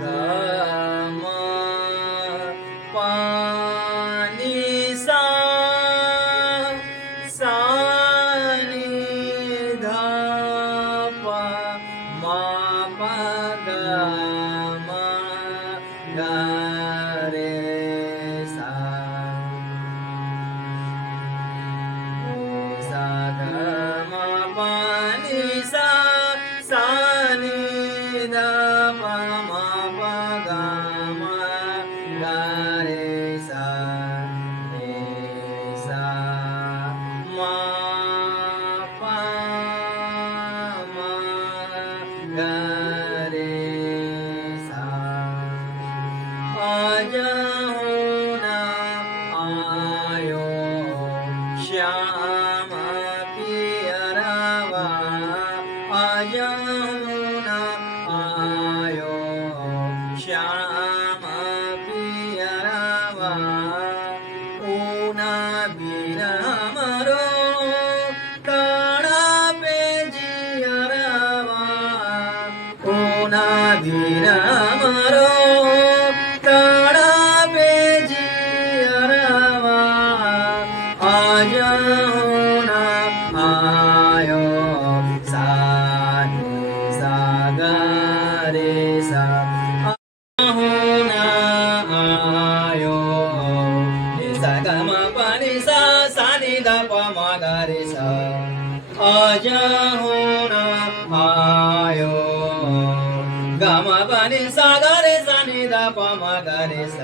ग म प नि सा सा नि ध प म प ग म ग रे सा सा ग म प नि सा सा नि ध प म प ग म ग रे सा रे सा म प म ग रे सा आज होना आयो श्याम पियरवा आज होना आयो श्याम पियरवा ऊना बिना मरो ताड़ा पे जियरवा ऊना बिना मरो ताड़ा पे जियरवा आज होना आयो सा सा ग रे सा होना आयो नि सा ग म प नि सा सा नि ध प म ग रे सा आज होना आयो ग म प नि सा ग रे सा नि ध प म ग रे सा